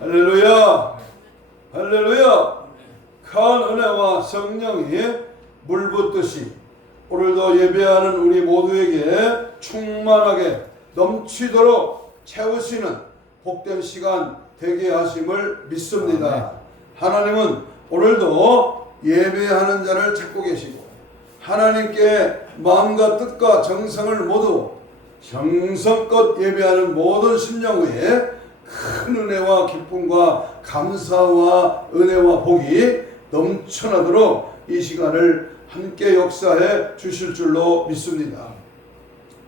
할렐루야, 할렐루야. 큰 은혜와 성령이 물 붓듯이 오늘도 예배하는 우리 모두에게 충만하게 넘치도록 채우시는 복된 시간 되게 하심을 믿습니다. 하나님은 오늘도 예배하는 자를 찾고 계시고 하나님께 마음과 뜻과 정성을 모두 정성껏 예배하는 모든 심령 위에 큰 은혜와 기쁨과 감사와 은혜와 복이 넘쳐나도록 이 시간을 함께 역사해 주실 줄로 믿습니다.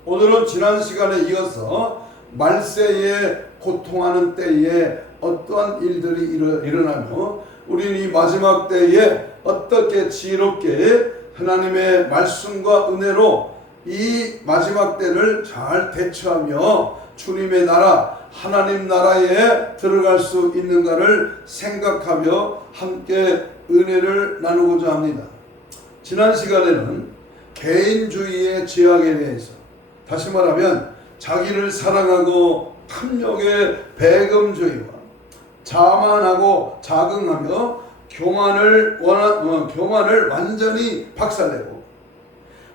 오늘은 지난 시간에 이어서 말세에 고통하는 때에 어떠한 일들이 일어나며 우리는 이 마지막 때에 어떻게 지혜롭게 하나님의 말씀과 은혜로 이 마지막 때를 잘 대처하며 주님의 나라 하나님 나라에 들어갈 수 있는가를 생각하며 함께 은혜를 나누고자 합니다. 지난 시간에는 개인주의의 제약에 대해서, 다시 말하면 자기를 사랑하고 탐욕의 배금주의와 자만하고 자긍하며 교만을 완전히 박살내고,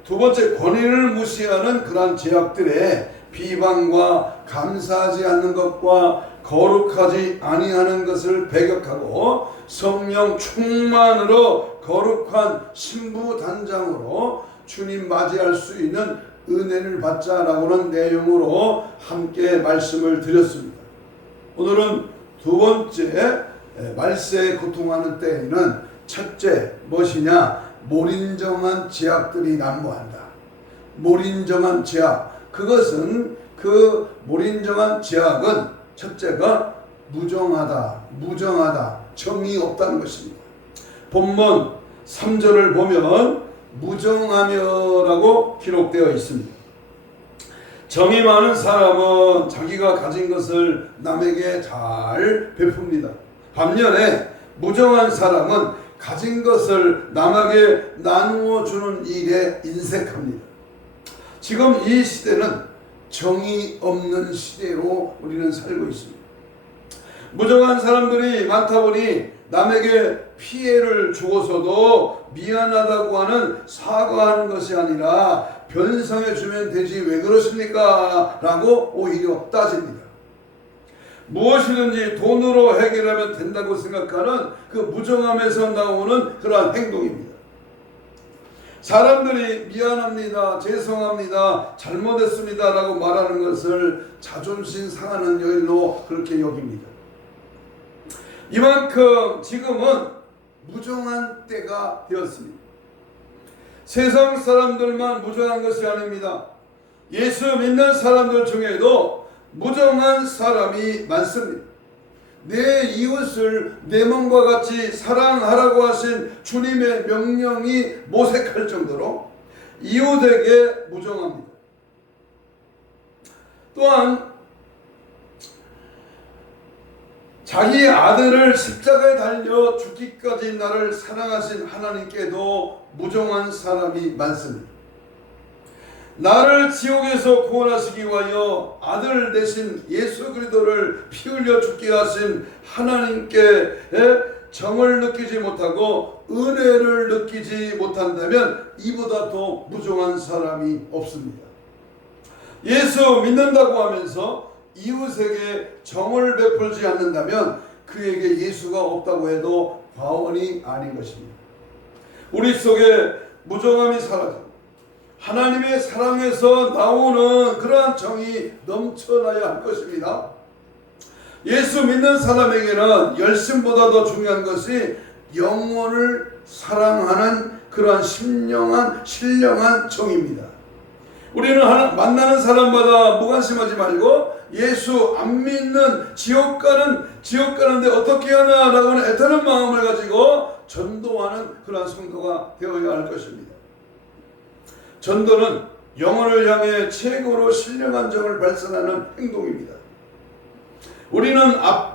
두 번째 권위를 무시하는 그러한 제약들에 비방과 감사하지 않는 것과 거룩하지 아니하는 것을 배격하고 성령 충만으로 거룩한 신부단장으로 주님 맞이할 수 있는 은혜를 받자라고는 내용으로 함께 말씀을 드렸습니다. 오늘은 두 번째 말세에 고통하는 때에는 첫째 무엇이냐? 몰인정한 제약들이 난무한다. 몰인정한 제약, 그것은 그 몰인정한 제약은 첫째가 무정하다, 정이 없다는 것입니다. 본문 3절을 보면 무정하며라고 기록되어 있습니다. 정이 많은 사람은 자기가 가진 것을 남에게 잘 베풉니다. 반면에 무정한 사람은 가진 것을 남에게 나누어 주는 일에 인색합니다. 지금 이 시대는 정이 없는 시대로 우리는 살고 있습니다. 무정한 사람들이 많다 보니 남에게 피해를 주고서도 미안하다고 하는 사과하는 것이 아니라 변상해 주면 되지 왜 그러십니까? 라고 오히려 따집니다. 무엇이든지 돈으로 해결하면 된다고 생각하는 그 무정함에서 나오는 그러한 행동입니다. 사람들이 미안합니다, 죄송합니다, 잘못했습니다 라고 말하는 것을 자존심 상하는 일로 그렇게 여깁니다. 이만큼 지금은 무정한 때가 되었습니다. 세상 사람들만 무정한 것이 아닙니다. 예수 믿는 사람들 중에도 무정한 사람이 많습니다. 내 이웃을 내 몸과 같이 사랑하라고 하신 주님의 명령이 모색할 정도로 이웃에게 무정합니다. 또한 자기 아들을 십자가에 달려 죽기까지 나를 사랑하신 하나님께도 무정한 사람이 많습니다. 나를 지옥에서 구원하시기 위하여 아들 대신 예수 그리스도를 피 흘려 죽게 하신 하나님께 정을 느끼지 못하고 은혜를 느끼지 못한다면 이보다 더 무정한 사람이 없습니다. 예수 믿는다고 하면서 이웃에게 정을 베풀지 않는다면 그에게 예수가 없다고 해도 과언이 아닌 것입니다. 우리 속에 무정함이 사라져 하나님의 사랑에서 나오는 그러한 정이 넘쳐나야 할 것입니다. 예수 믿는 사람에게는 열심보다 더 중요한 것이 영혼을 사랑하는 그러한 신령한 정입니다. 우리는 만나는 사람마다 무관심하지 말고 예수 안 믿는 지옥 가는데 어떻게 하나라고 하는 애타는 마음을 가지고 전도하는 그러한 성도가 되어야 할 것입니다. 전도는 영혼을 향해 최고로 신령한 정을 발산하는 행동입니다. 우리는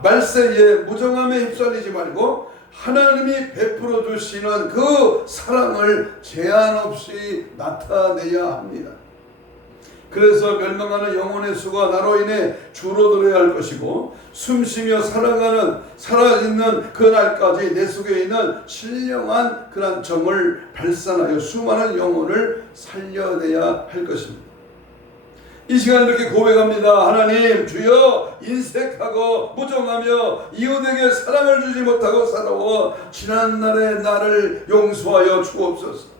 말세에 무정함에 휩쓸리지 말고 하나님이 베풀어 주시는 그 사랑을 제한 없이 나타내야 합니다. 그래서 멸망하는 영혼의 수가 나로 인해 줄어들어야 할 것이고, 숨쉬며 살아있는 그날까지 내 속에 있는 신령한 그런 정을 발산하여 수많은 영혼을 살려내야 할 것입니다. 이 시간 이렇게 고백합니다. 하나님, 주여, 인색하고 무정하며 이웃에게 사랑을 주지 못하고 살아온 지난날의 나를 용서하여 주옵소서.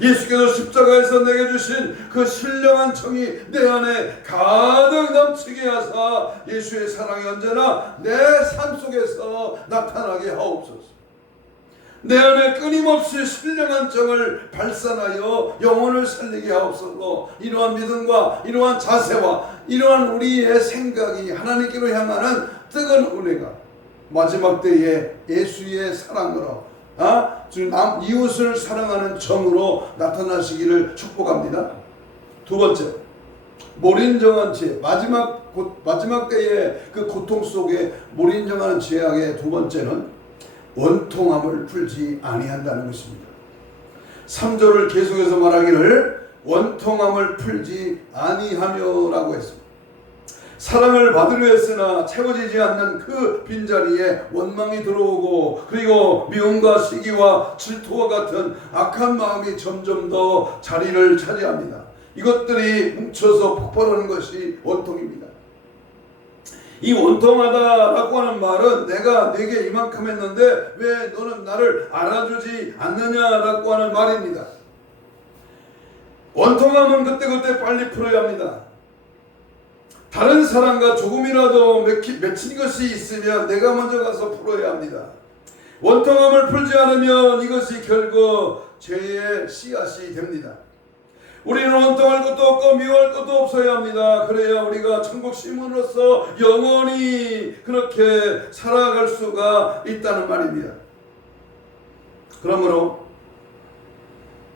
예수께서 십자가에서 내게 주신 그 신령한 정이 내 안에 가득 넘치게 하사 예수의 사랑이 언제나 내 삶 속에서 나타나게 하옵소서. 내 안에 끊임없이 신령한 정을 발산하여 영혼을 살리게 하옵소서. 이러한 믿음과 이러한 자세와 이러한 우리의 생각이 하나님께로 향하는 뜨거운 은혜가 마지막 때에 예수의 사랑으로 이웃을 사랑하는 정으로 나타나시기를 축복합니다. 두 번째, 몰인정한 지혜. 마지막 때의 그 고통 속에 몰인정하는 지혜의 두 번째는 원통함을 풀지 아니한다는 것입니다. 3절을 계속해서 말하기를 원통함을 풀지 아니하며라고 했습니다. 사랑을 받으려 했으나 채워지지 않는 그 빈자리에 원망이 들어오고, 그리고 미움과 시기와 질투와 같은 악한 마음이 점점 더 자리를 차지합니다. 이것들이 뭉쳐서 폭발하는 것이 원통입니다. 이 원통하다라고 하는 말은 내가 네게 이만큼 했는데 왜 너는 나를 알아주지 않느냐라고 하는 말입니다. 원통함은 그때그때 빨리 풀어야 합니다. 다른 사람과 조금이라도 맺힌 것이 있으면 내가 먼저 가서 풀어야 합니다. 원통함을 풀지 않으면 이것이 결국 죄의 씨앗이 됩니다. 우리는 원통할 것도 없고 미워할 것도 없어야 합니다. 그래야 우리가 천국 시민으로서 영원히 그렇게 살아갈 수가 있다는 말입니다. 그러므로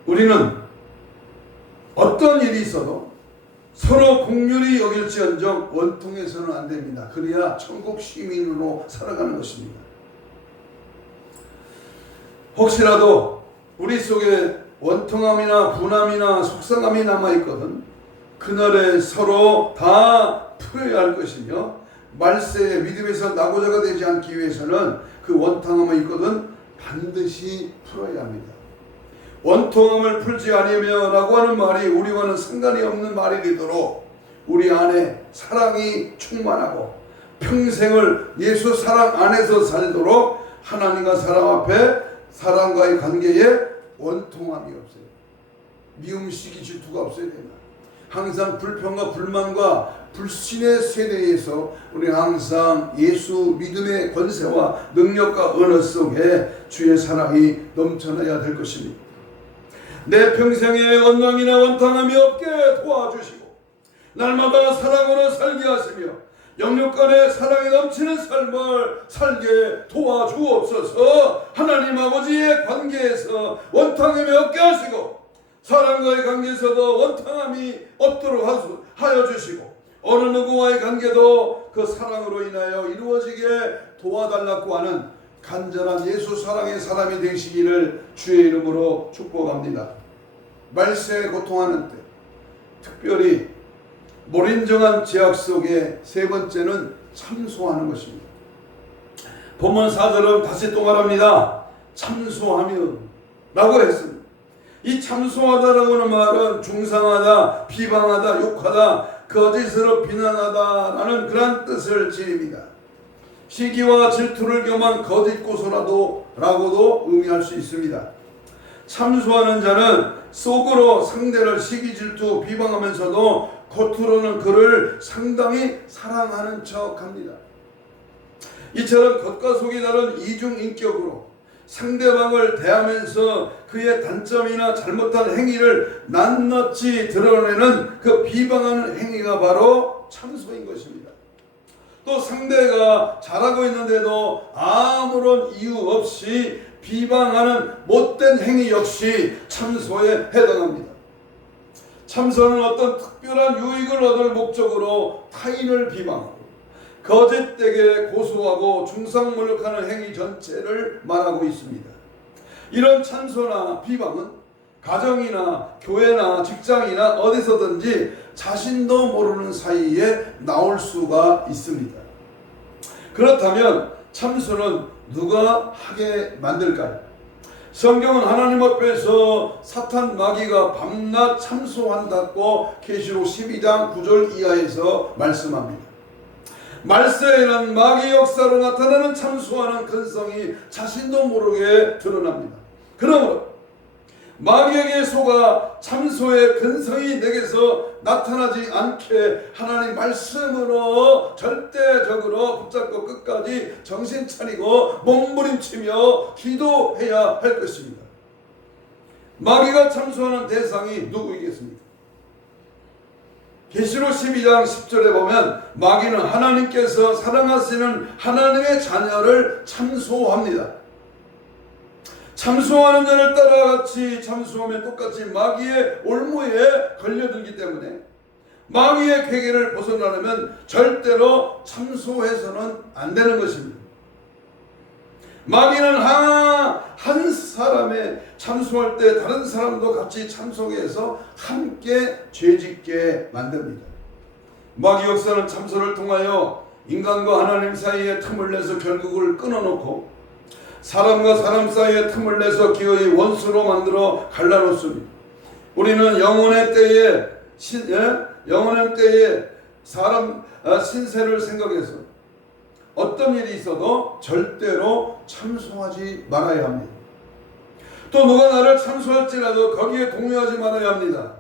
우리는 어떤 일이 있어도 서로 공률이 여길지언정 원통해서는 안 됩니다. 그래야 천국 시민으로 살아가는 것입니다. 혹시라도 우리 속에 원통함이나 분함이나 속상함이 남아있거든 그날에 서로 다 풀어야 할 것이며, 말세의 믿음에서 낙오자가 되지 않기 위해서는 그 원통함이 있거든 반드시 풀어야 합니다. 원통함을 풀지 아니하며 라고 하는 말이 우리와는 상관이 없는 말이 되도록 우리 안에 사랑이 충만하고 평생을 예수 사랑 안에서 살도록 하나님과 사람 앞에 사람과의 관계에 원통함이 없어요. 미움, 시기, 질투가 없어야 된다. 항상 불평과 불만과 불신의 세대에서 우리 항상 예수 믿음의 권세와 능력과 언어 속에 주의 사랑이 넘쳐나야 될 것입니다. 내 평생에 원망이나 원통함이 없게 도와주시고 날마다 사랑으로 살게 하시며 영육 간의 사랑이 넘치는 삶을 살게 도와주옵소서. 하나님 아버지의 관계에서 원통함이 없게 하시고 사람과의 관계에서도 원통함이 없도록 하여 주시고 어느 누구와의 관계도 그 사랑으로 인하여 이루어지게 도와달라고 하는 간절한 예수 사랑의 사람이 되시기를 주의 이름으로 축복합니다. 말세에 고통하는 때 특별히 몰인정한 제약 속에 세 번째는 참소하는 것입니다. 본문 4절은 다시 또 말합니다. 참소하며 라고 했습니다. 이 참소하다라고 하는 말은 중상하다, 비방하다, 욕하다, 거짓으로 비난하다라는 그런 뜻을 지닙니다. 시기와 질투를 겸한 거짓 고소라고도 의미할 수 있습니다. 참소하는 자는 속으로 상대를 시기, 질투, 비방하면서도 겉으로는 그를 상당히 사랑하는 척합니다. 이처럼 겉과 속이 다른 이중인격으로 상대방을 대하면서 그의 단점이나 잘못한 행위를 낱낱이 드러내는 그 비방하는 행위가 바로 참소인 것입니다. 또 상대가 잘하고 있는데도 아무런 이유 없이 비방하는 못된 행위 역시 참소에 해당합니다. 참소는 어떤 특별한 유익을 얻을 목적으로 타인을 비방하고 거짓되게 고소하고 중상모욕하는 행위 전체를 말하고 있습니다. 이런 참소나 비방은 가정이나 교회나 직장이나 어디서든지 자신도 모르는 사이에 나올 수가 있습니다. 그렇다면 참소는 누가 하게 만들까요? 성경은 하나님 앞에서 사탄 마귀가 밤낮 참소한다고 계시록 12장 9절 이하에서 말씀합니다. 말세에는 마귀 역사로 나타나는 참소하는 근성이 자신도 모르게 드러납니다. 그러므로 마귀에게 속아 참소의 근성이 내게서 나타나지 않게 하나님 말씀으로 절대적으로 붙잡고 끝까지 정신 차리고 몸부림치며 기도해야 할 것입니다. 마귀가 참소하는 대상이 누구이겠습니까? 계시록 12장 10절에 보면 마귀는 하나님께서 사랑하시는 하나님의 자녀를 참소합니다. 참소하는 자를 따라같이 참소하면 똑같이 마귀의 올무에 걸려들기 때문에 마귀의 괴계를 벗어나려면 절대로 참소해서는 안 되는 것입니다. 마귀는 한 사람의 참소할 때 다른 사람도 같이 참소해서 함께 죄짓게 만듭니다. 마귀 역사는 참소를 통하여 인간과 하나님 사이에 틈을 내서 결국을 끊어놓고 사람과 사람 사이에 틈을 내서 기어이 원수로 만들어 갈라놓습니다. 우리는 영원의 때에 사람 신세를 생각해서 어떤 일이 있어도 절대로 참소하지 말아야 합니다. 또 누가 나를 참소할지라도 거기에 동요하지 말아야 합니다.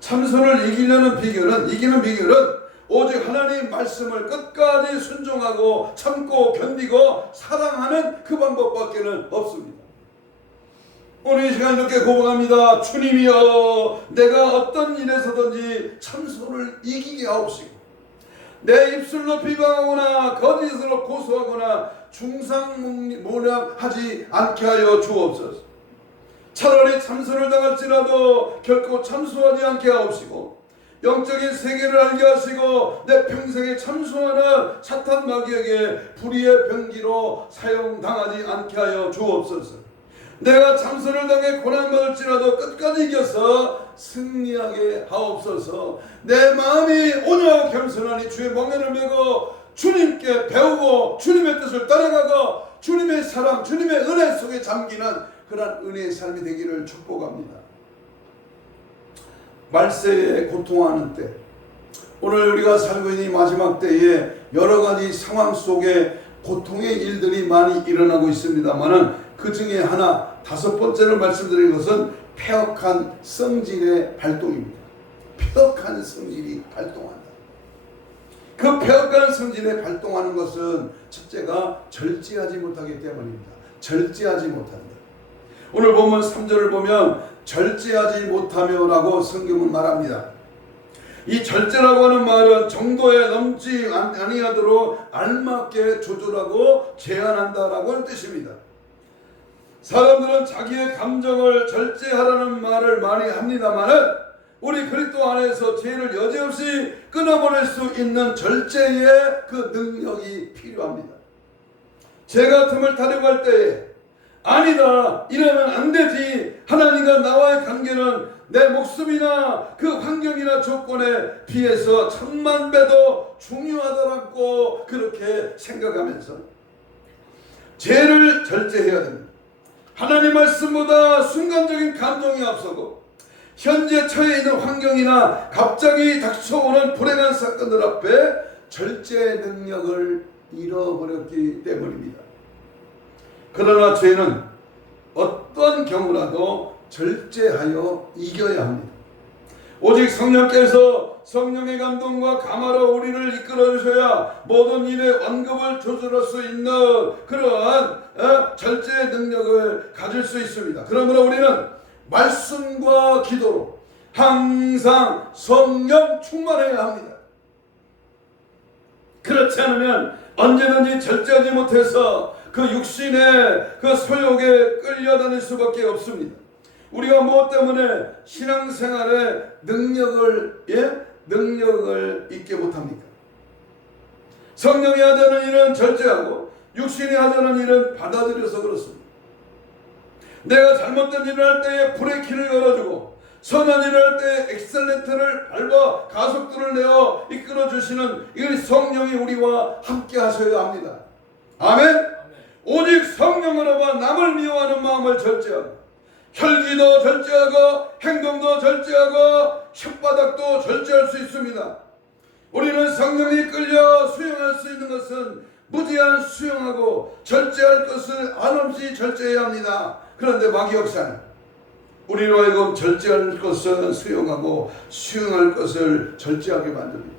참소를 이기는 비결은 오직 하나님 말씀을 끝까지 순종하고 참고 견디고 사랑하는 그 방법밖에는 없습니다. 오늘 이 시간 이렇게 고백합니다. 주님이여, 내가 어떤 일에서든지 참소를 이기게 하옵시고 내 입술로 비방하거나 거짓으로 고소하거나 중상모략하지 않게 하여 주옵소서. 차라리 참소를 당할지라도 결코 참소하지 않게 하옵시고 영적인 세계를 알게 하시고 내 평생에 참소하는 사탄 마귀에게 불의의 병기로 사용당하지 않게 하여 주옵소서. 내가 참소를 당해 고난받을지라도 끝까지 이겨서 승리하게 하옵소서. 내 마음이 온유하고 겸손하니 주의 멍에를 메고 주님께 배우고 주님의 뜻을 따라가고 주님의 사랑, 주님의 은혜 속에 잠기는 그런 은혜의 삶이 되기를 축복합니다. 말세에 고통하는 때, 오늘 우리가 살고 있는 마지막 때에 여러 가지 상황 속에 고통의 일들이 많이 일어나고 있습니다만은 그 중에 하나, 5번째로 말씀드린 것은 폐역한 성질의 발동입니다. 폐역한 성질이 발동한다. 그 폐역한 성질에 발동하는 것은 첫째가 절제하지 못하기 때문입니다. 절제하지 못한다. 오늘 본문 3절을 보면 절제하지 못하며 라고 성경은 말합니다. 이 절제라고 하는 말은 정도에 넘지 아니하도록 알맞게 조절하고 제한한다라고 하는 뜻입니다. 사람들은 자기의 감정을 절제하라는 말을 많이 합니다만은 우리 그리스도 안에서 죄를 여지없이 끊어버릴 수 있는 절제의 그 능력이 필요합니다. 죄 같음을 타려고 할 때에 아니다, 이러면 안 되지, 하나님과 나와의 관계는 내 목숨이나 그 환경이나 조건에 비해서 천만 배도 중요하더라고 그렇게 생각하면서 죄를 절제해야 됩니다. 하나님 말씀보다 순간적인 감정이 앞서고 현재 처해 있는 환경이나 갑자기 닥쳐오는 불행한 사건들 앞에 절제 능력을 잃어버렸기 때문입니다. 그러나 죄는 어떤 경우라도 절제하여 이겨야 합니다. 오직 성령께서 성령의 감동과 감화로 우리를 이끌어 주셔야 모든 일의 완급을 조절할 수 있는 그러한 절제의 능력을 가질 수 있습니다. 그러므로 우리는 말씀과 기도로 항상 성령 충만해야 합니다. 그렇지 않으면 언제든지 절제하지 못해서 그 육신의 그 소욕에 끌려다닐 수밖에 없습니다. 우리가 무엇 때문에 신앙생활에 능력을 잊게 못합니까? 성령이 하자는 일은 절제하고 육신이 하자는 일은 받아들여서 그렇습니다. 내가 잘못된 일을 할 때에 브레이크를 걸어주고 선한 일을 할 때에 엑셀렌트를 밟아 가속도를 내어 이끌어주시는 이 성령이 우리와 함께 하셔야 합니다. 아멘. 오직 성령으로만 남을 미워하는 마음을 절제하고 혈기도 절제하고 행동도 절제하고 혓바닥도 절제할 수 있습니다. 우리는 성령이 끌려 수용할 수 있는 것은 무제한 수용하고 절제할 것을 한없이 절제해야 합니다. 그런데 마귀 역사는 우리로 하여금 절제할 것을 수용하고 수용할 것을 절제하게 만듭니다.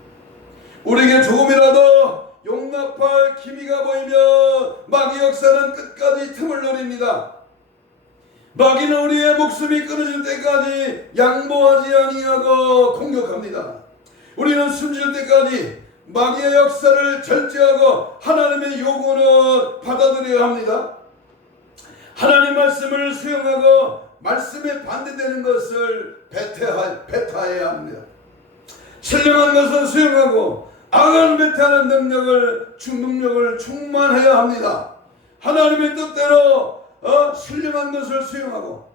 우리에게 조금이라도 용납할 기미가 보이면 마귀 역사는 끝까지 틈을 노립니다. 마귀는 우리의 목숨이 끊어질 때까지 양보하지 아니하고 공격합니다. 우리는 숨질 때까지 마귀의 역사를 절제하고 하나님의 요구는 받아들여야 합니다. 하나님 말씀을 수용하고 말씀에 반대되는 것을 배타해야 합니다. 신령한 것은 수용하고 악을 배타하는 능력을 충만해야 합니다. 하나님의 뜻대로 신령한 것을 수용하고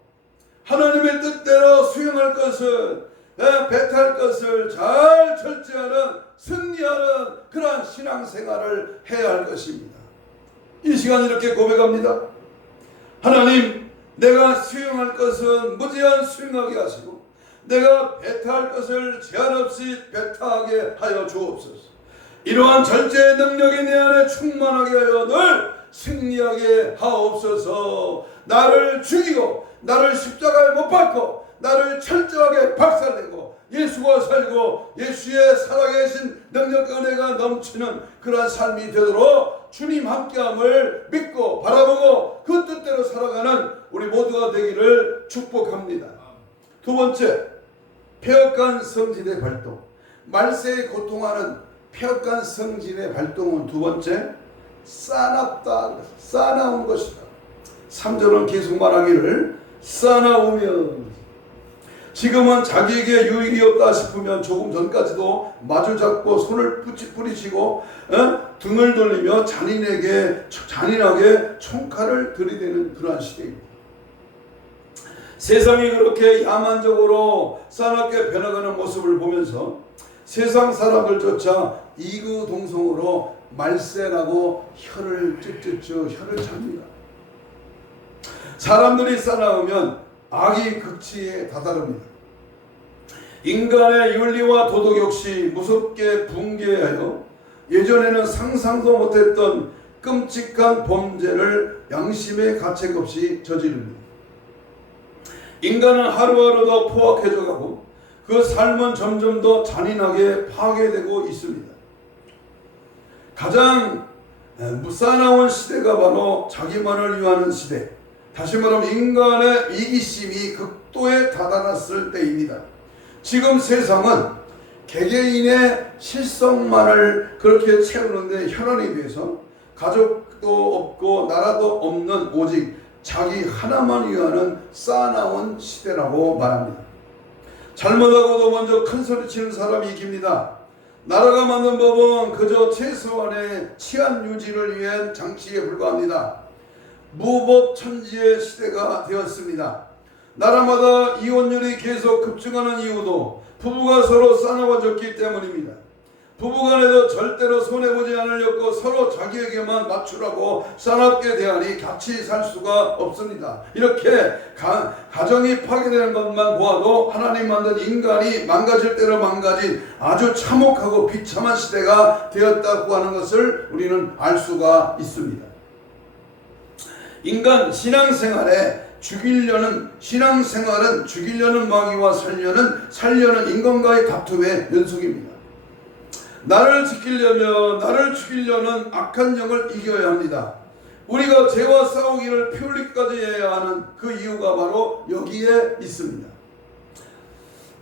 하나님의 뜻대로 수용할 것을 배타할 것을 잘 절제하는 승리하는 그러한 신앙생활을 해야 할 것입니다. 이 시간 이렇게 고백합니다. 하나님, 내가 수용할 것은 무제한 수용하게 하시고 내가 배타할 것을 제한 없이 배타하게 하여 주옵소서. 이러한 절제의 능력이 내 안에 충만하게 하여 늘 승리하게 하옵소서. 나를 죽이고 나를 십자가에 못 박고 나를 철저하게 박살내고 예수가 살고 예수의 살아계신 능력과 은혜가 넘치는 그러한 삶이 되도록 주님 함께함을 믿고 바라보고 그 뜻대로 살아가는 우리 모두가 되기를 축복합니다. 두 번째, 폐역한 성질의 발동. 말세에 고통하는 폐역한 성질의 발동은 두 번째, 싸납다, 싸나운 것이다. 3절은 계속 말하기를 싸나우면, 지금은 자기에게 유익이 없다 싶으면 조금 전까지도 마주 잡고 손을 뿌리치고 등을 돌리며 잔인하게 총칼을 들이대는 그러한 시대입니다. 세상이 그렇게 야만적으로 싸납게 변해가는 모습을 보면서 세상 사람들조차 이구동성으로 말세라고 혀를 찹니다. 사람들이 싸나우면 악이 극치에 다다릅니다. 인간의 윤리와 도덕 역시 무섭게 붕괴하여 예전에는 상상도 못했던 끔찍한 범죄를 양심의 가책 없이 저지릅니다. 인간은 하루하루 더 포악해져 가고 그 삶은 점점 더 잔인하게 파괴되고 있습니다. 가장 싸나운 시대가 바로 자기만을 위하는 시대, 다시 말하면 인간의 이기심이 극도에 다다랐을 때입니다. 지금 세상은 개개인의 실속만을 그렇게 채우는데 혈안에 비해서 가족도 없고 나라도 없는 오직 자기 하나만 위하는 싸나운 시대라고 말합니다. 잘못하고도 먼저 큰 소리 치는 사람이 이깁니다. 나라가 만든 법은 그저 최소한의 치안 유지를 위한 장치에 불과합니다. 무법천지의 시대가 되었습니다. 나라마다 이혼율이 계속 급증하는 이유도 부부가 서로 싸나워졌기 때문입니다. 부부간에도 절대로 손해보지 않으려고 서로 자기에게만 맞추라고 싸납게 대하니 같이 살 수가 없습니다. 이렇게 가정이 파괴되는 것만 보아도 하나님 만든 인간이 망가질 대로 망가진 아주 참혹하고 비참한 시대가 되었다고 하는 것을 우리는 알 수가 있습니다. 인간 신앙생활은 죽이려는 마귀와 살려는 인간과의 다툼의 연속입니다. 나를 지키려면 나를 죽이려는 악한 영을 이겨야 합니다. 우리가 죄와 싸우기를 피 흘리기까지 해야 하는 그 이유가 바로 여기에 있습니다.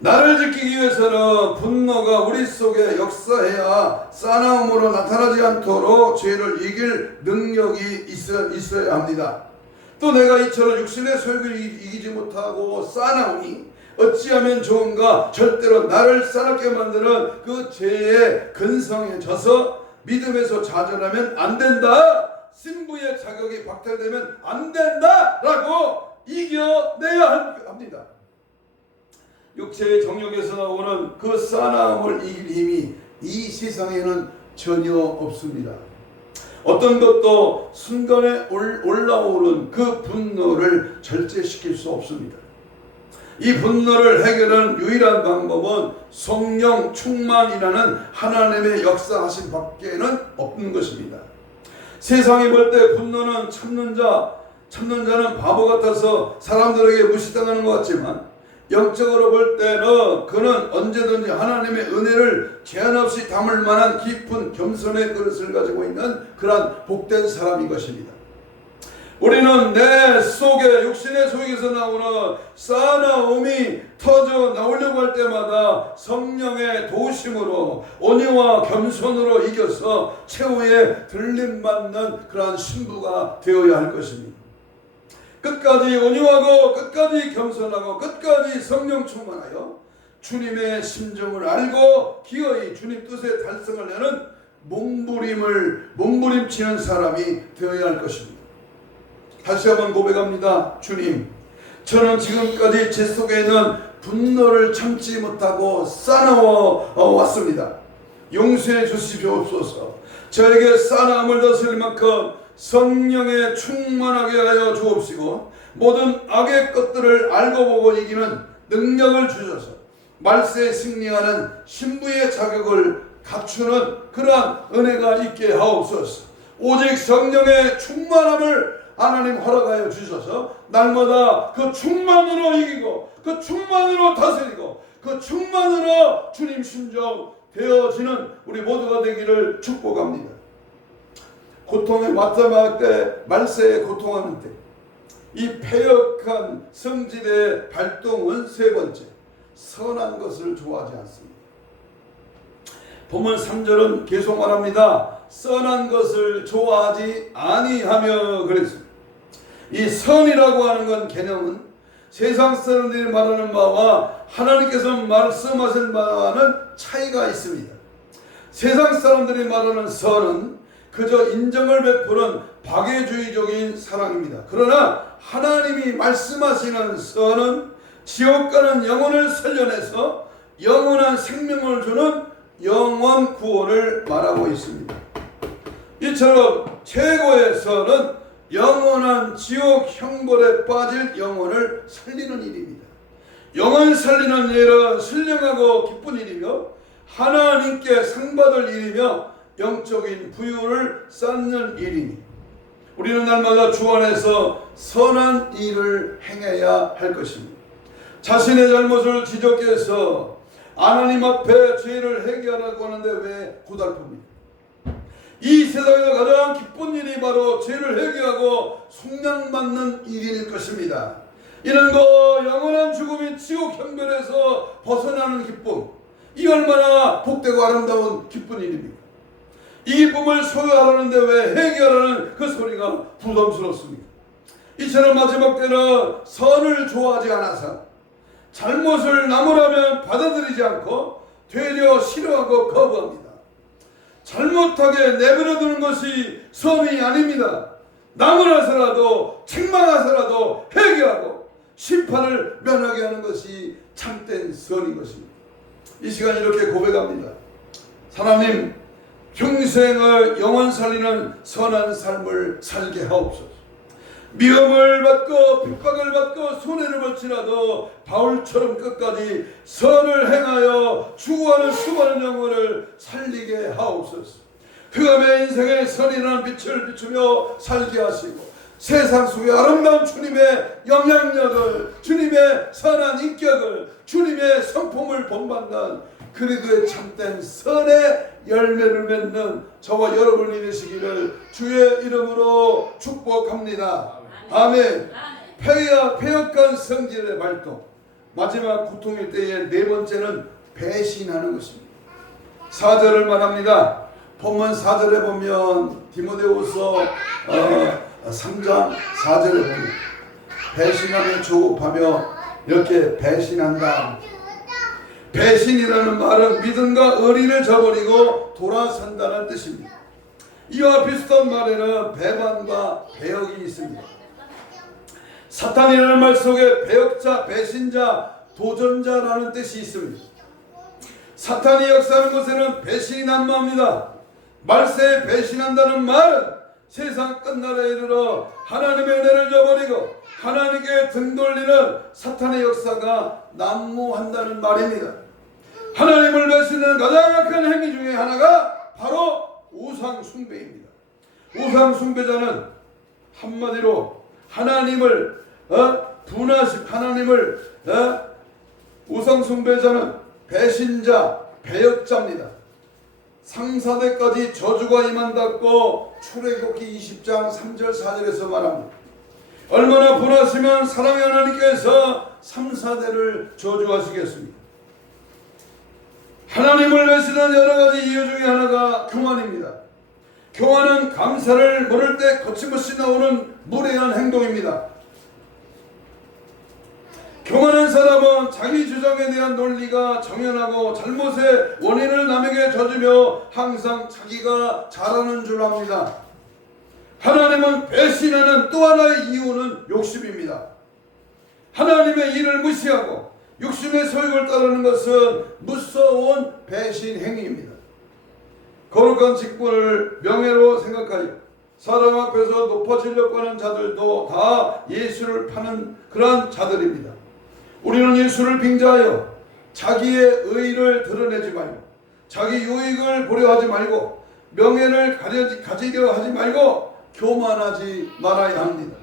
나를 지키기 위해서는 분노가 우리 속에 역사해야 싸나움으로 나타나지 않도록 죄를 이길 능력이 있어야 합니다. 또 내가 이처럼 육신의 소욕을 이기지 못하고 싸나우니 어찌하면 좋은가? 절대로 나를 싸납게 만드는 그 죄의 근성에 져서 믿음에서 좌절하면 안 된다. 신부의 자격이 박탈되면 안 된다 라고 이겨내야 합니다. 육체의 정욕에서 나오는 그 싸나움을 이길 힘이 이 세상에는 전혀 없습니다. 어떤 것도 순간에 올라오는 그 분노를 절제시킬 수 없습니다. 이 분노를 해결하는 유일한 방법은 성령 충만이라는 하나님의 역사하심 밖에는 없는 것입니다. 세상이 볼 때 분노는 참는 자는 바보 같아서 사람들에게 무시당하는 것 같지만, 영적으로 볼 때는 그는 언제든지 하나님의 은혜를 제한 없이 담을 만한 깊은 겸손의 그릇을 가지고 있는 그러한 복된 사람인 것입니다. 우리는 내 속에, 육신의 속에서 나오는 싸나움이 터져 나오려고 할 때마다 성령의 도우심으로 온유와 겸손으로 이겨서 최후의 들림받는 그러한 신부가 되어야 할 것입니다. 끝까지 온유하고 끝까지 겸손하고 끝까지 성령 충만하여 주님의 심정을 알고 기어이 주님 뜻의 달성을 내는 몸부림치는 사람이 되어야 할 것입니다. 다시 한번 고백합니다. 주님, 저는 지금까지 제 속에 있는 분노를 참지 못하고 싸나워 왔습니다. 용서해 주시옵소서. 저에게 싸나움을 다스릴 만큼 성령에 충만하게 하여 주옵시고, 모든 악의 것들을 알고 보고 이기는 능력을 주셔서 말세에 승리하는 신부의 자격을 갖추는 그러한 은혜가 있게 하옵소서. 오직 성령의 충만함을 하나님 허락하여 주셔서 날마다 그 충만으로 이기고 그 충만으로 다스리고 그 충만으로 주님 심정 되어지는 우리 모두가 되기를 축복합니다. 고통의 마지막 때, 말세에 고통하는 때, 이 패역한 성질의 발동은 세 번째, 선한 것을 좋아하지 않습니다. 본문 3절은 계속 말합니다. 선한 것을 좋아하지 아니하며 그랬습니다. 이 선이라고 하는 건 개념은 세상 사람들이 말하는 바와 하나님께서 말씀하신 바와는 차이가 있습니다. 세상 사람들이 말하는 선은 그저 인정을 베푸는 박애주의적인 사랑입니다. 그러나 하나님이 말씀하시는 선은 지옥 가는 영혼을 살려내서 영원한 생명을 주는 영원 구원을 말하고 있습니다. 이처럼 최고의 선은 영원한 지옥 형벌에 빠질 영혼을 살리는 일입니다. 영혼 살리는 일은 신령하고 기쁜 일이며 하나님께 상받을 일이며 영적인 부유를 쌓는 일이니, 우리는 날마다 주 안에서 선한 일을 행해야 할 것입니다. 자신의 잘못을 지적해서 하나님 앞에 죄를 회개하라고 하는데 왜 고달픕니까? 이 세상에서 가장 기쁜 일이 바로 죄를 회개하고 속량받는 일일 것입니다. 이런 거 영원한 죽음인 지옥 형벌에서 벗어나는 기쁨, 이 얼마나 복되고 아름다운 기쁜 일입니까? 이 기쁨을 소유하라는데 왜 회개하라는 그 소리가 부담스럽습니까? 이처럼 마지막 때는 선을 좋아하지 않아서 잘못을 남으라면 받아들이지 않고 되려 싫어하고 거부합니다. 잘못하게 내버려두는 것이 선이 아닙니다. 남으라서라도 책망하서라도 회개하고 심판을 면하게 하는 것이 참된 선인 것입니다. 이 시간 이렇게 고백합니다. 하나님, 평생을 영원 살리는 선한 삶을 살게 하옵소서. 미움을 받고 핍박을 받고 손해를 볼지라도 바울처럼 끝까지 선을 행하여 죽어가는 수많은 영혼을 살리게 하옵소서. 그가 인생의 선이라는 빛을 비추며 살게 하시고 세상 속에 아름다운 주님의 영향력을, 주님의 선한 인격을, 주님의 성품을 본받는 그리스도의 참된 선의 열매를 맺는 저와 여러분이 되시기를 주의 이름으로 축복합니다. 아멘. 패역한 성질의 발동, 마지막 고통일 때의 네 번째는 배신하는 것입니다. 4절을 말합니다. 본문 4절에 보면 디모데후서 3장 4절에 보면 배신하며 조급하며 이렇게 배신한다. 배신이라는 말은 믿음과 의리를 저버리고 돌아선다는 뜻입니다. 이와 비슷한 말에는 배반과 배역이 있습니다. 사탄이라는 말 속에 배역자, 배신자, 도전자라는 뜻이 있습니다. 사탄이 역사하는 곳에는 배신이 난무합니다. 말세에 배신한다는 말은 세상 끝날에 이르러 하나님의 은혜를 저버리고 하나님께 등 돌리는 사탄의 역사가 난무한다는 말입니다. 하나님을 배신하는 가장 큰 행위 중에 하나가 바로 우상 숭배입니다. 우상 숭배자는 한마디로 하나님을 우상 숭배자는 배신자, 배역자입니다. 상사대까지 저주가 임한다고 출애굽기 20장 3절 4절에서 말합니다. 얼마나 분하시면 사랑의 하나님께서 3, 4대를 저주하시겠습니까? 하나님을 배신한 여러가지 이유 중에 하나가 교만입니다. 교만은 감사를 모를 때 거침없이 나오는 무례한 행동입니다. 교만한 사람은 자기 주장에 대한 논리가 정연하고 잘못의 원인을 남에게 져주며 항상 자기가 잘하는 줄 압니다. 하나님은 배신하는 또 하나의 이유는 욕심입니다. 하나님의 일을 무시하고 육신의 소욕을 따르는 것은 무서운 배신 행위입니다. 거룩한 직분을 명예로 생각하여 사람 앞에서 높아지려고 하는 자들도 다 예수를 파는 그러한 자들입니다. 우리는 예수를 빙자하여 자기의 의의를 드러내지 말고 자기 유익을 보려 하지 말고 명예를 가지려 하지 말고 교만하지 말아야 합니다.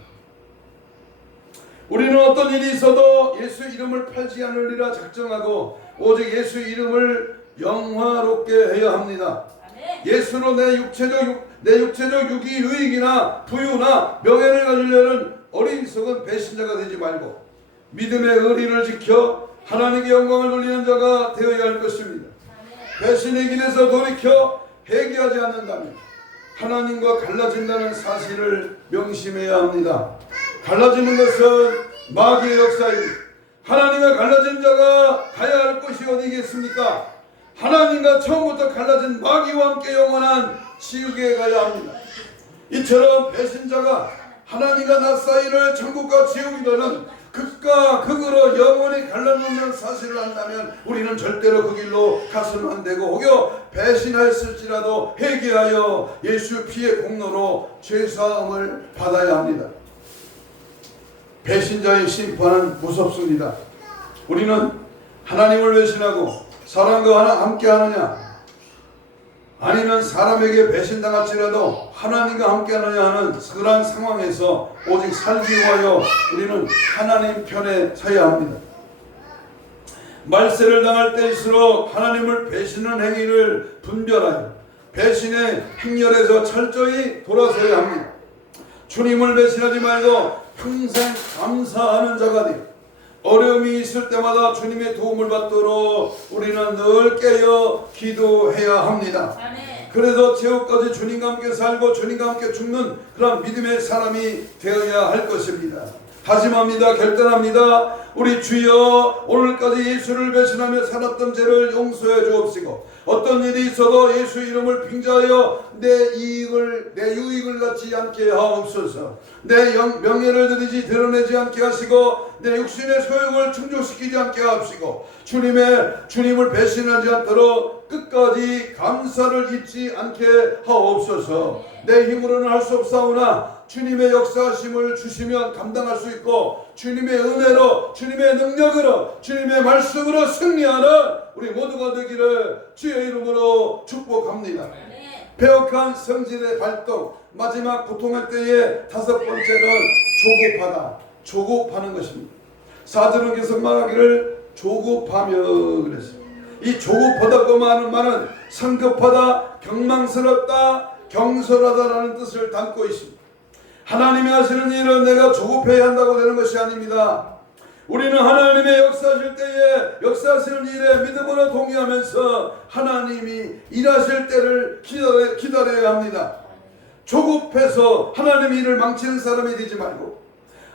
우리는 어떤 일이 있어도 예수 이름을 팔지 않으리라 작정하고 오직 예수 이름을 영화롭게 해야 합니다. 예수로 내 육체적 유기 유익이나 부유나 명예를 가지려는 어리석은 배신자가 되지 말고 믿음의 의리를 지켜 하나님께 영광을 돌리는 자가 되어야 할 것입니다. 배신의 길에서 돌이켜 회개하지 않는다면 하나님과 갈라진다는 사실을 명심해야 합니다. 갈라지는 것은 마귀의 역사입니다. 하나님과 갈라진 자가 가야 할 곳이 어디겠습니까? 하나님과 처음부터 갈라진 마귀와 함께 영원한 지옥에 가야 합니다. 이처럼 배신자가 하나님과 나 사이를 천국과 지옥이 되는 극과 극으로 영원히 갈라놓는 사실을 한다면 우리는 절대로 그 길로 가서는 안 되고 혹여 배신하였을지라도 회개하여 예수 피의 공로로 죄사함을 받아야 합니다. 배신자의 심판은 무섭습니다. 우리는 하나님을 배신하고 사람과 함께 하느냐 아니면 사람에게 배신당할지라도 하나님과 함께 하느냐 하는 그러한 상황에서 오직 살기 위하여 우리는 하나님 편에 서야 합니다. 말세를 당할 때일수록 하나님을 배신하는 행위를 분별하여 배신의 행렬에서 철저히 돌아서야 합니다. 주님을 배신하지 말고 평생 감사하는 자가 되어 어려움이 있을 때마다 주님의 도움을 받도록 우리는 늘 깨어 기도해야 합니다. 그래서 지옥까지 주님과 함께 살고 주님과 함께 죽는 그런 믿음의 사람이 되어야 할 것입니다. 다짐합니다. 결단합니다. 우리 주여 오늘까지 예수를 배신하며 살았던 죄를 용서해 주옵시고 어떤 일이 있어도 예수 이름을 빙자하여 내 유익을 갖지 않게 하옵소서. 내 명예를 드러내지 않게 하시고 내 육신의 소욕을 충족시키지 않게 하옵시고 주님을 배신하지 않도록 끝까지 감사를 잊지 않게 하옵소서. 내 힘으로는 할 수 없사오나 주님의 역사하심을 주시면 감당할 수 있고 주님의 은혜로 주님의 능력으로 주님의 말씀으로 승리하는 우리 모두가 되기를 주의 이름으로 축복합니다. 배역한 성질의 발동 마지막 고통의 때에 다섯 번째는 조급하는 것입니다. 사절은 계속 말하기를 조급하며 그랬어요. 이 조급하다고 하는 말은 성급하다, 경망스럽다, 경솔하다라는 뜻을 담고 있습니다. 하나님이 하시는 일은 내가 조급해야 한다고 되는 것이 아닙니다. 우리는 하나님의 역사하실 때에 역사하시는 일에 믿음으로 동의하면서 하나님이 일하실 때를 기다려야 합니다. 조급해서 하나님의 일을 망치는 사람이 되지 말고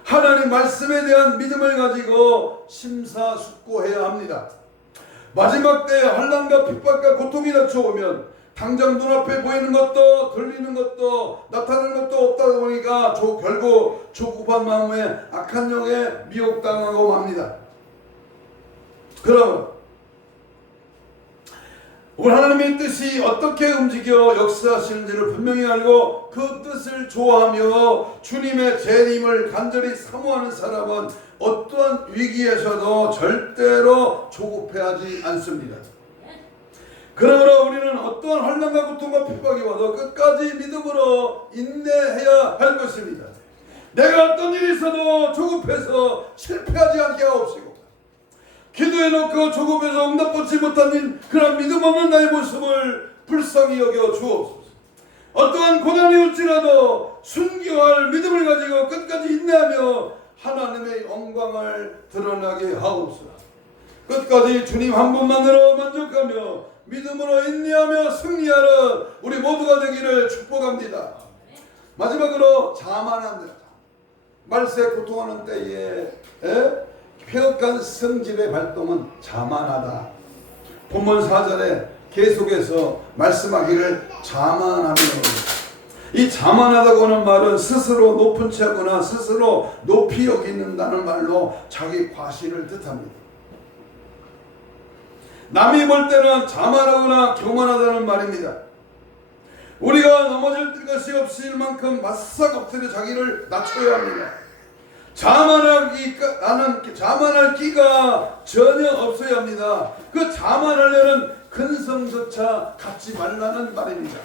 하나님 말씀에 대한 믿음을 가지고 심사숙고해야 합니다. 마지막 때에 환난과 핍박과 고통이 닥쳐오면 당장 눈앞에 보이는 것도 들리는 것도 나타나는 것도 없다 보니까 결국 조급한 마음에 악한 영에 미혹당하고 맙니다. 그러면 우리 하나님의 뜻이 어떻게 움직여 역사하시는지를 분명히 알고 그 뜻을 좋아하며 주님의 재림을 간절히 사모하는 사람은 어떠한 위기에서도 절대로 조급해하지 않습니다. 그러므로 우리는 어떠한 환난과 고통과 핍박이 와도 끝까지 믿음으로 인내해야 할 것입니다. 내가 어떤 일이 있어도 조급해서 실패하지 않게 하옵시고, 기도해놓고 조급해서 응답받지 못한 그런 믿음 없는 나의 모습을 불쌍히 여겨 주옵소서. 어떠한 고난이 올지라도 순교할 믿음을 가지고 끝까지 인내하며 하나님의 영광을 드러나게 하옵소서. 끝까지 주님 한 분만으로 만족하며 믿음으로 인내하며 승리하는 우리 모두가 되기를 축복합니다. 마지막으로 자만합니다. 말세 고통하는 때에 폐역한 성질의 발동은 자만하다. 본문 4절에 계속해서 말씀하기를 자만하며, 이 자만하다고 하는 말은 스스로 높은 채하거나 스스로 높이 여기는다는 말로 자기 과시를 뜻합니다. 남이 볼 때는 자만하거나 교만하다는 말입니다. 우리가 넘어질 것이 없을 만큼 바싹 엎드려 자기를 낮춰야 합니다. 자만할 기가 전혀 없어야 합니다. 그 자만하려는 근성조차 갖지 말라는 말입니다.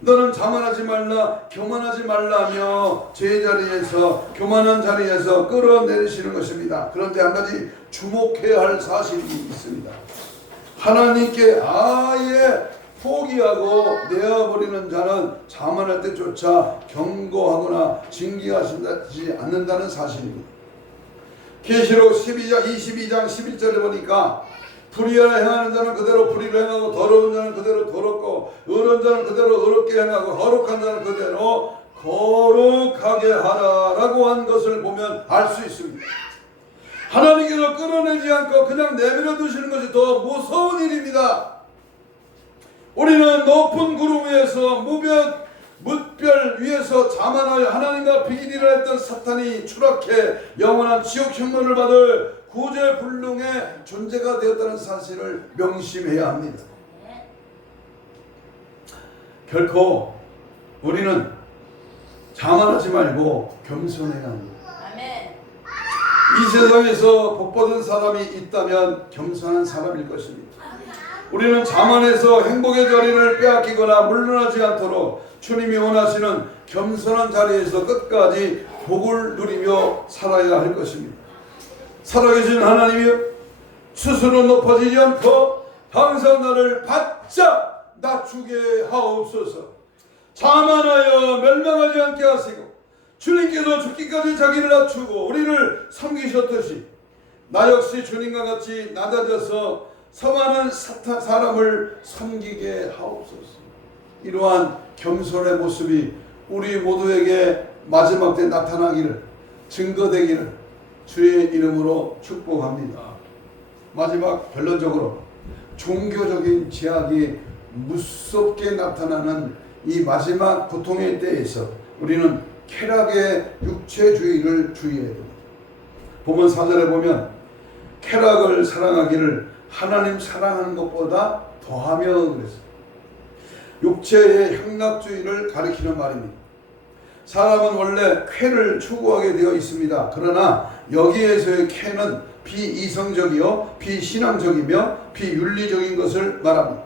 너는 자만하지 말라, 교만하지 말라며 제자리에서, 교만한 자리에서 끌어내리시는 것입니다. 그런데 한 가지 주목해야 할 사실이 있습니다. 하나님께 아예 포기하고 내어버리는 자는 자만할 때조차 경고하거나 징계하시지 않는다는 사실입니다. 계시록 22장 11절에 보니까 불의를 행하는 자는 그대로 불의를 행하고 더러운 자는 그대로 더럽고 의로운 자는 그대로 의롭게 행하고 거룩한 자는 그대로 거룩하게 하라라고 한 것을 보면 알 수 있습니다. 하나님께서 끌어내지 않고 그냥 내버려 두시는 것이 더 무서운 일입니다. 우리는 높은 구름 위에서 뭇별 위에서 자만하여 하나님과 비기리라 했던 사탄이 추락해 영원한 지옥 형벌을 받을 구제불능의 존재가 되었다는 사실을 명심해야 합니다. 결코 우리는 자만하지 말고 겸손해야 합니다. 이 세상에서 복받은 사람이 있다면 겸손한 사람일 것입니다. 우리는 자만해서 행복의 자리를 빼앗기거나 물러나지 않도록 주님이 원하시는 겸손한 자리에서 끝까지 복을 누리며 살아야 할 것입니다. 살아계신 하나님이여, 스스로 높아지지 않고 항상 나를 바짝 낮추게 하옵소서. 자만하여 멸망하지 않게 하시고 주님께서 죽기까지 자기를 낮추고 우리를 섬기셨듯이 나 역시 주님과 같이 낮아져서 서많은 사람을 섬기게 하옵소서. 이러한 겸손의 모습이 우리 모두에게 마지막 때 나타나기를, 증거되기를 주의 이름으로 축복합니다. 마지막 결론적으로 종교적인 제약이 무섭게 나타나는 이 마지막 고통의 때에서 우리는 쾌락의 육체주의를 주의해야 됩니다. 본문 4절에 보면 쾌락을 사랑하기를 하나님 사랑하는 것보다 더하며 그랬어요. 육체의 향락주의를 가리키는 말입니다. 사람은 원래 쾌를 추구하게 되어 있습니다. 그러나 여기에서의 쾌는 비이성적이요 비신앙적이며 비윤리적인 것을 말합니다.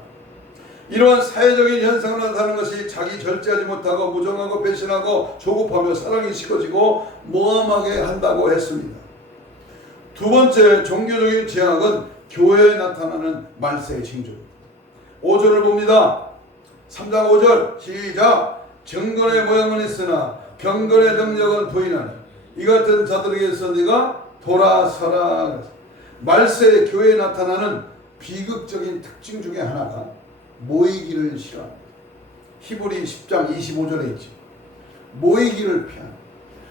이러한 사회적인 현상을 나타내는 것이 자기 절제하지 못하고 무정하고 배신하고 조급하며 사랑이 식어지고 모함하게 한다고 했습니다. 두 번째 종교적인 제약은 교회에 나타나는 말세의 징조입니다. 5절을 봅니다. 3장 5절 시작. 정건의 모양은 있으나 경건의 능력은 부인하니 이 같은 자들에게서 네가 돌아서라. 말세의 교회에 나타나는 비극적인 특징 중에 하나가 모이기를 싫어합니다. 히브리 10장 25절에 있죠. 모이기를 피하는,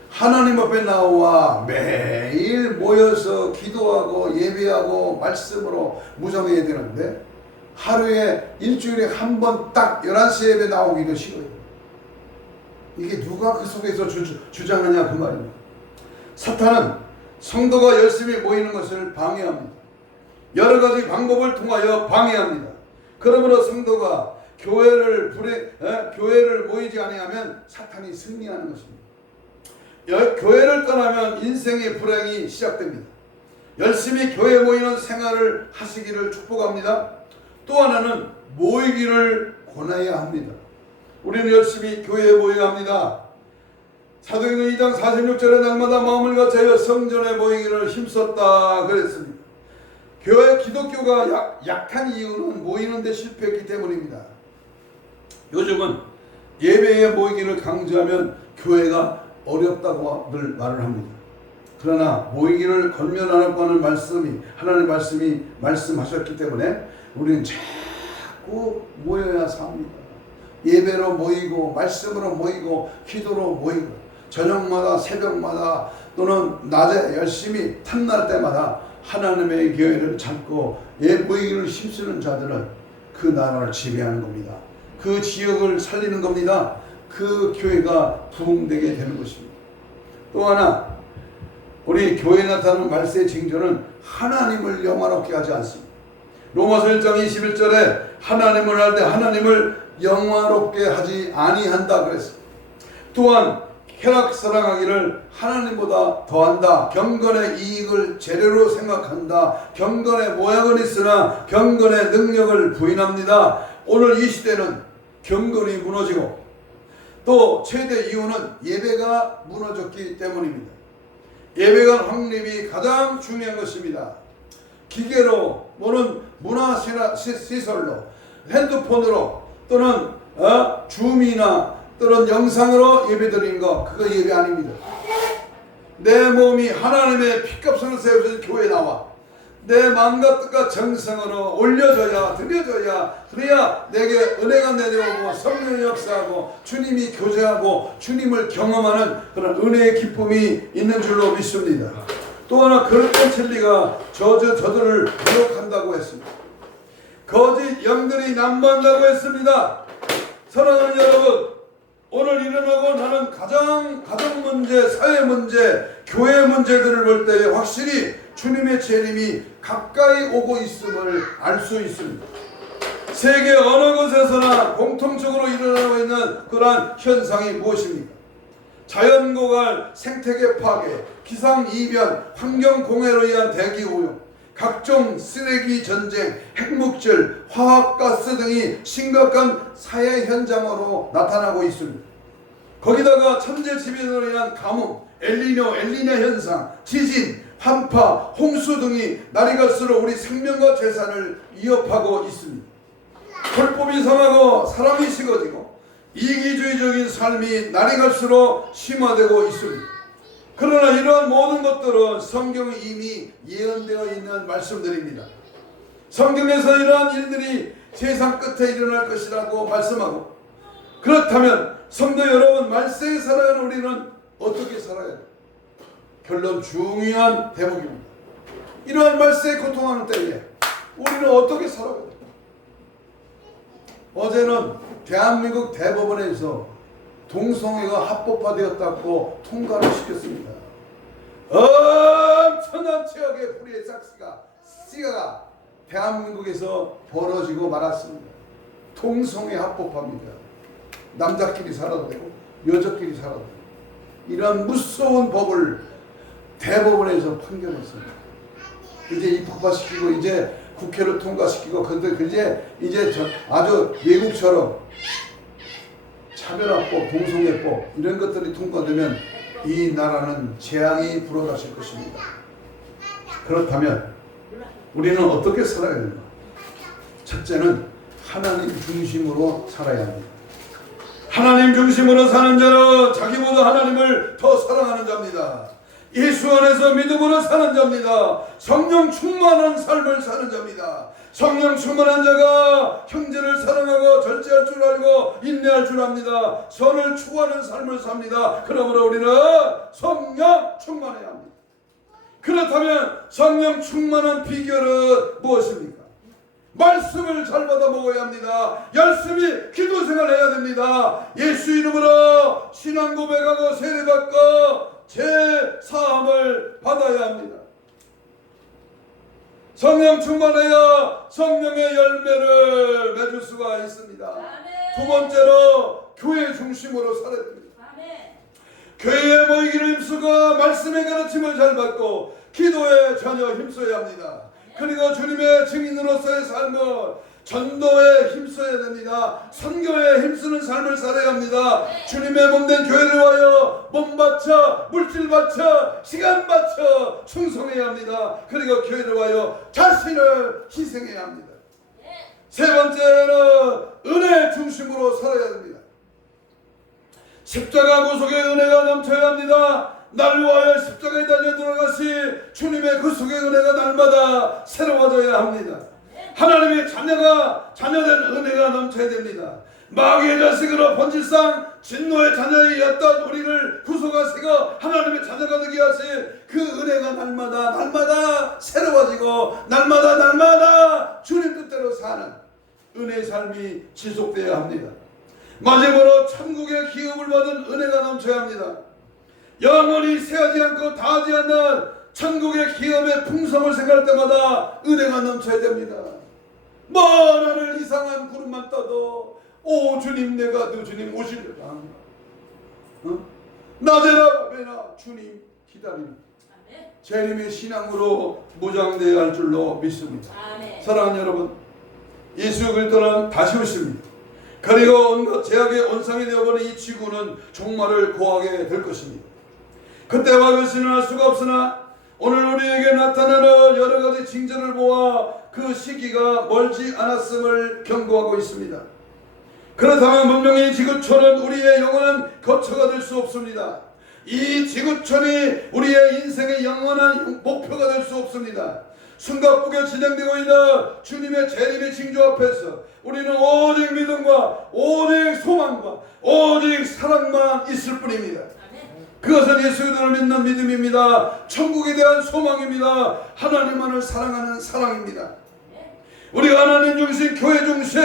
하나님 앞에 나와 매일 모여서 기도하고 예배하고 말씀으로 무장해야 되는데 하루에 일주일에 한 번 딱 11시 예배 나오기도 싫어요. 이게 누가 그 속에서 주장하냐 그 말입니다. 사탄은 성도가 열심히 모이는 것을 방해합니다. 여러 가지 방법을 통하여 방해합니다. 그러므로 성도가 교회를 모이지 아니하면 사탄이 승리하는 것입니다. 교회를 떠나면 인생의 불행이 시작됩니다. 열심히 교회 모이는 생활을 하시기를 축복합니다. 또 하나는 모이기를 권해야 합니다. 우리는 열심히 교회에 모여야 합니다. 사도행전 2장 46절에 날마다 마음을 같이하여 성전에 모이기를 힘썼다 그랬습니다. 교회 기독교가 약한 이유는 모이는 데 실패했기 때문입니다. 요즘은 예배에 모이기를 강조하면 교회가 어렵다고 늘 말을 합니다. 그러나 모이기를 권면하라고 하는 하나님의 말씀이 말씀하셨기 때문에 우리는 자꾸 모여야 삽니다. 예배로 모이고 말씀으로 모이고 기도로 모이고 저녁마다 새벽마다 또는 낮에 열심히 탐날 때마다 하나님의 교회를 찾고 모이기를 힘쓰는 자들은 그 나라를 지배하는 겁니다. 그 지역을 살리는 겁니다. 그 교회가 부흥되게 되는 것입니다. 또 하나 우리 교회에 나타나는 말세의 징조는 하나님을 영화롭게 하지 않습니다. 로마서 1장 21절에 하나님을 할 때 하나님을 영화롭게 하지 아니한다 그랬습니다. 또한 쾌락 사랑하기를 하나님보다 더한다. 경건의 이익을 재료로 생각한다. 경건의 모양은 있으나 경건의 능력을 부인합니다. 오늘 이 시대는 경건이 무너지고 또 최대 이유는 예배가 무너졌기 때문입니다. 예배가 확립이 가장 중요한 것입니다. 기계로 또는 문화시설로 핸드폰으로 또는 줌이나 또는 영상으로 예배드리는 거 그거 예배 아닙니다. 내 몸이 하나님의 피값으로 세워진 교회에 나와 내 마음과 뜻과 정성으로 올려줘야 드려줘야 그래야 내게 은혜가 내려오고 성령의 역사하고 주님이 교제하고 주님을 경험하는 그런 은혜의 기쁨이 있는 줄로 믿습니다. 또 하나 그릇된 진리가 저들을 미혹한다고 했습니다. 거짓 영들이 난무한다고 했습니다. 사랑하는 여러분, 오늘 일어나고 나는 가정 문제, 사회 문제, 교회 문제들을 볼 때 확실히 주님의 재림이 가까이 오고 있음을 알 수 있습니다. 세계 어느 곳에서나 공통적으로 일어나고 있는 그러한 현상이 무엇입니까? 자연고갈, 생태계 파괴, 기상이변, 환경공해로 인한 대기오염, 각종 쓰레기 전쟁, 핵물질, 화학가스 등이 심각한 사회 현장으로 나타나고 있습니다. 거기다가 천재지변으로 인한 가뭄, 엘니뇨 현상, 지진, 한파, 홍수 등이 날이 갈수록 우리 생명과 재산을 위협하고 있습니다. 불법이 성하고 사람이 식어지고 이기주의적인 삶이 날이 갈수록 심화되고 있습니다. 그러나 이러한 모든 것들은 성경에 이미 예언되어 있는 말씀들입니다. 성경에서 이러한 일들이 세상 끝에 일어날 것이라고 말씀하고, 그렇다면 성도 여러분, 말세에 살아가는 우리는 어떻게 살아야 돼요? 결론 중요한 대목입니다. 이러한 말세에 고통하는 때에 우리는 어떻게 살아야 돼요? 어제는 대한민국 대법원에서 동성애가 합법화되었다고 통과를 시켰습니다. 엄청난 최악의 불의의 씨가 대한민국에서 벌어지고 말았습니다. 동성애 합법화입니다. 남자끼리 살아도 되고 여자끼리 살아도 되고 이런 무서운 법을 대법원에서 판결했습니다. 이제 입법화시키고 이제 국회로 통과시키고 이제 아주 외국처럼 차별화법, 동성애법 이런 것들이 통과되면 이 나라는 재앙이 불어닥칠 것입니다. 그렇다면 우리는 어떻게 살아야 되는가? 첫째는 하나님 중심으로 살아야 합니다. 하나님 중심으로 사는 자는 자기보다 하나님을 더 사랑하는 자입니다. 예수 안에서 믿음으로 사는 자입니다. 성령 충만한 삶을 사는 자입니다. 성령 충만한 자가 형제를 사랑하고 절제할 줄 알고 인내할 줄 압니다. 선을 추구하는 삶을 삽니다. 그러므로 우리는 성령 충만해야 합니다. 그렇다면 성령 충만한 비결은 무엇입니까? 말씀을 잘 받아 먹어야 합니다. 열심히 기도 생활해야 됩니다. 예수 이름으로 신앙 고백하고 세례받고 제사함을 받아야 합니다. 성령 충만해야 성령의 열매를 맺을 수가 있습니다. 두 번째로 교회 중심으로 살아야 됩니다. 교회에 모이기를 힘쓰고 말씀의 가르침을 잘 받고 기도에 전혀 힘써야 합니다. 그리고 주님의 증인으로서의 삶을 전도에 힘써야 됩니다. 선교에 힘쓰는 삶을 살아야 합니다. 주님의 몸된 교회를 위하여 몸 바쳐, 물질 바쳐, 시간 바쳐 충성해야 합니다. 그리고 교회를 위하여 자신을 희생해야 합니다. 세 번째는 은혜 중심으로 살아야 됩니다. 십자가 구속의 은혜가 넘쳐야 합니다. 날 위하여 십자가에 달려 돌아가시 주님의 그 속의 은혜가 날마다 새로워져야 합니다. 하나님의 자녀된 은혜가 넘쳐야 됩니다. 마귀의 자식으로 본질상 진노의 자녀였던 우리를 구속하시고 하나님의 자녀가 되게 하실 그 은혜가 날마다 새로워지고 날마다 주님 뜻대로 사는 은혜의 삶이 지속되어야 합니다. 마지막으로 천국의 기업을 받은 은혜가 넘쳐야 합니다. 영원히 새하지 않고 다하지 않는 천국의 기업의 풍성을 생각할 때마다 은혜가 넘쳐야 됩니다. 먼 하늘 이상한 구름만 떠도 오 주님 내가 너 주님 오시리라. 낮에나 밤에나 주님 기다립니다. 재림의 신앙으로 무장되어야 할 줄로 믿습니다. 사랑하는 여러분, 예수 그리스도는 다시 오십니다. 그리고 온갖 제약의 온상이 되어버린 이 지구는 종말을 고하게 될 것입니다. 그때와 결신을 할 수가 없으나 오늘 우리에게 나타나는 여러 가지 징조를 보아 그 시기가 멀지 않았음을 경고하고 있습니다. 그렇다면 분명히 지구촌은 우리의 영원한 거처가 될 수 없습니다. 이 지구촌이 우리의 인생의 영원한 목표가 될 수 없습니다. 숨가쁘게 진행되고 있는 주님의 재림의 징조 앞에서 우리는 오직 믿음과 오직 소망과 오직 사랑만 있을 뿐입니다. 그것은 예수 그리스도를 믿는 믿음입니다. 천국에 대한 소망입니다. 하나님만을 사랑하는 사랑입니다. 우리가 하나님 중심, 교회 중심,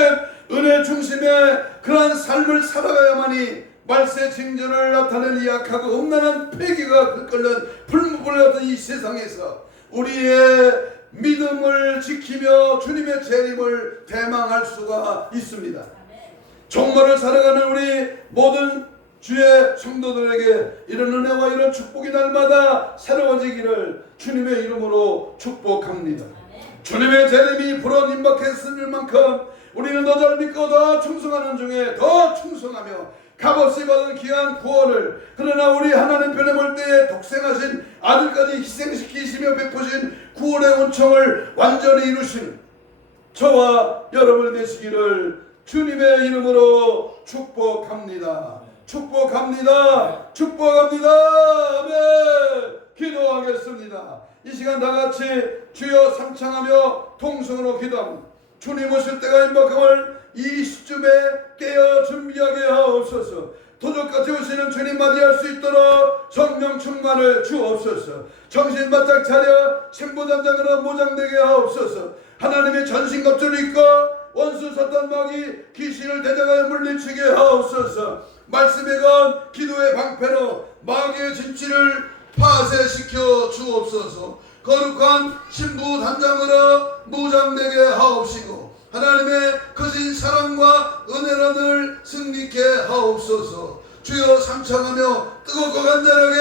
은혜 중심의 그러한 삶을 살아가야만이 말세 징조를 나타낼 약하고 음란한 폐기가 끓는 불무불 같은 이 세상에서 우리의 믿음을 지키며 주님의 재림을 대망할 수가 있습니다. 종말을 살아가는 우리 모든 주의 성도들에게 이런 은혜와 이런 축복이 날마다 새로워지기를 주님의 이름으로 축복합니다. 주님의 재림이 불어 임박했을 만큼 우리는 더 잘 믿고 더 충성하는 중에 더 충성하며 값없이 받은 귀한 구원을, 그러나 우리 하나님 편에 볼 때에 독생하신 아들까지 희생시키시며 베푸신 구원의 은총을 완전히 이루시는 저와 여러분이 되시기를 주님의 이름으로 축복합니다. 축복합니다. 축복합니다. 아멘. 기도하겠습니다. 이 시간 다같이 주여 삼창하며 통성으로 기도합니다. 주님 오실 때가 임박함을 이 시점에 깨어 준비하게 하옵소서. 도적같이 오시는 주님 맞이할 수 있도록 성령 충만을 주옵소서. 정신 바짝 차려 신부단장으로 무장되게 하옵소서. 하나님의 전신갑주를 입고 원수 사탄 마귀 귀신을 대적하여 물리치게 하옵소서. 말씀에 건 기도의 방패로 마귀의 진치를 파쇄시켜 주옵소서. 거룩한 신부 단장으로 무장되게 하옵시고 하나님의 크신 사랑과 은혜로 늘 승리케 하옵소서. 주여 삼창하며 뜨겁고 간절하게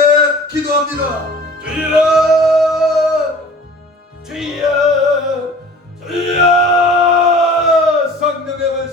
기도합니다. 주여 주여 주여.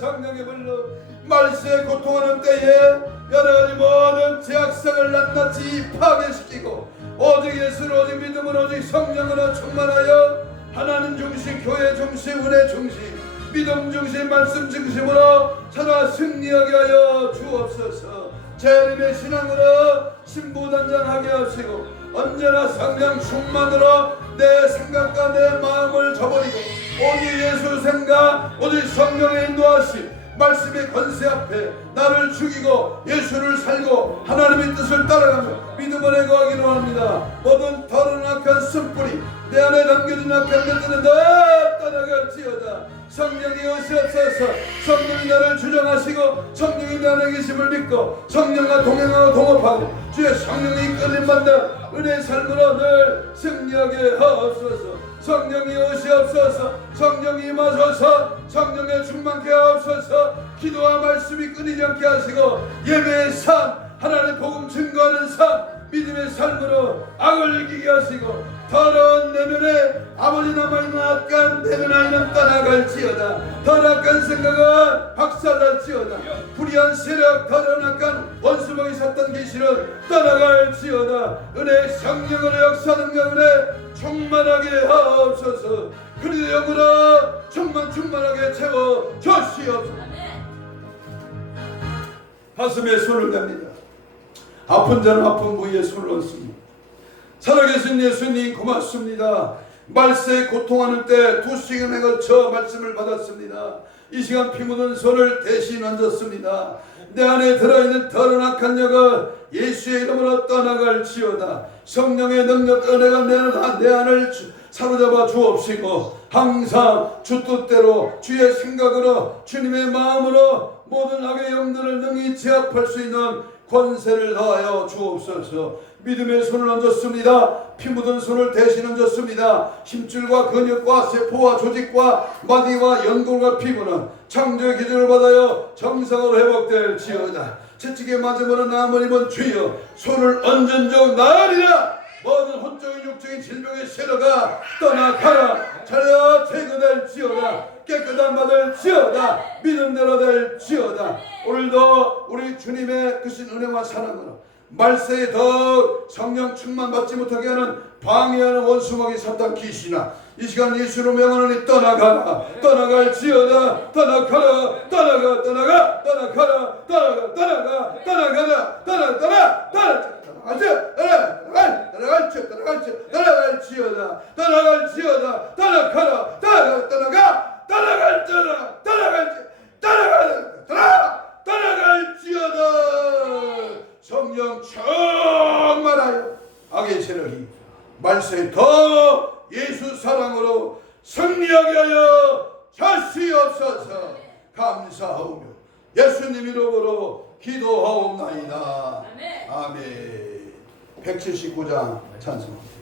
성령의 불로 말세에 고통하는 때에 여러가지 모든 제약성을 낱낱이 파괴시키고 오직 예수를, 오직 믿음을, 오직 성령으로 충만하여 하나님 중심, 교회 중심, 은혜 중심, 믿음 중심, 말씀 중심으로 살아 승리하게 하여 주옵소서. 재림의 신앙으로 신부단장하게 하시고 언제나 성령 충만으로 내 생각과 내 마음을 저버리고 오직 예수 생각, 오직 성령의 인도하심, 말씀의 권세 앞에 나를 죽이고 예수를 살고 하나님의 뜻을 따라가며 믿음을 해거하기로 합니다. 모든 더러운 악한 쓴뿌리 내 안에 담겨진 악한 것들은 다 떠나갈지어다. 성령이 오시옵소서. 성령이 나를 주장하시고 성령이 내 안에 계심을 믿고 성령과 동행하고 동업하고 주의 성령이 이끌림받는 은혜의 삶으로 늘 승리하게 하옵소서. 성령이 오시옵소서. 성령이 임하소서. 성령의 충만케 하옵소서. 기도와 말씀이 끊이지 않게 하시고 예배의 삶, 하나님의 복음 증거하는 삶, 믿음의 삶으로 악을 이기게 하시고 더러운 내면에 아버지 남아있는 악한 내면 아이는 떠나갈지어다. 더러운 악한 생각은 박살날지어다. 불의한 세력, 더러운 악한 원수먹이 샀던 계시는 떠나갈지어다. 은혜의 성령으로 역사 능력을 충만하게 하옵소서. 그리도 영으로 충만하게 채워 주시옵소서. 가슴에 손을 댑니다. 아픈 자는 아픈 부위에 손을 얹습니다. 살아계신 예수님 고맙습니다. 말세에 고통하는 때 2시간에 걸쳐 말씀을 받았습니다. 이 시간 피 묻은 손을 대신 얹었습니다. 내 안에 들어있는 더러운 악한 영은 예수의 이름으로 떠나갈지어다. 성령의 능력 은혜가 내 안을 사로잡아 주옵시고 항상 주 뜻대로 주의 생각으로 주님의 마음으로 모든 악의 영들을 능히 제압할 수 있는 권세를 다하여 주옵소서. 믿음의 손을 얹었습니다. 피 묻은 손을 대신 얹었습니다. 힘줄과 근육과 세포와 조직과 마디와 연골과 피부는 창조의 기준을 받아요 정상으로 회복될지어다. 채찍에 맞으면 남은 입은 주여 손을 얹은 적 나으리라. 모든 혼적인 육적인 질병의 세력아 떠나가라. 자녀 제거될지어다. 깨끗한 받을지어다. 믿음대로 될지어다. 오늘도 우리 주님의 크신 은혜와 사랑으로 말세에 더 성령 충만 받지 못하게 하는 방해하는 원수막이 사탄 귀신아 이 시간 예수로 명하노니 떠나가라. 떠나갈지어다. 떠나가라. 떠나가라. 성령 충만하여 악의 세력이 말세에 더 예수 사랑으로 승리하게 하여 주시옵소서. 감사하오며 예수님 이름으로 기도하옵나이다. 아멘. 179장 찬송합니다.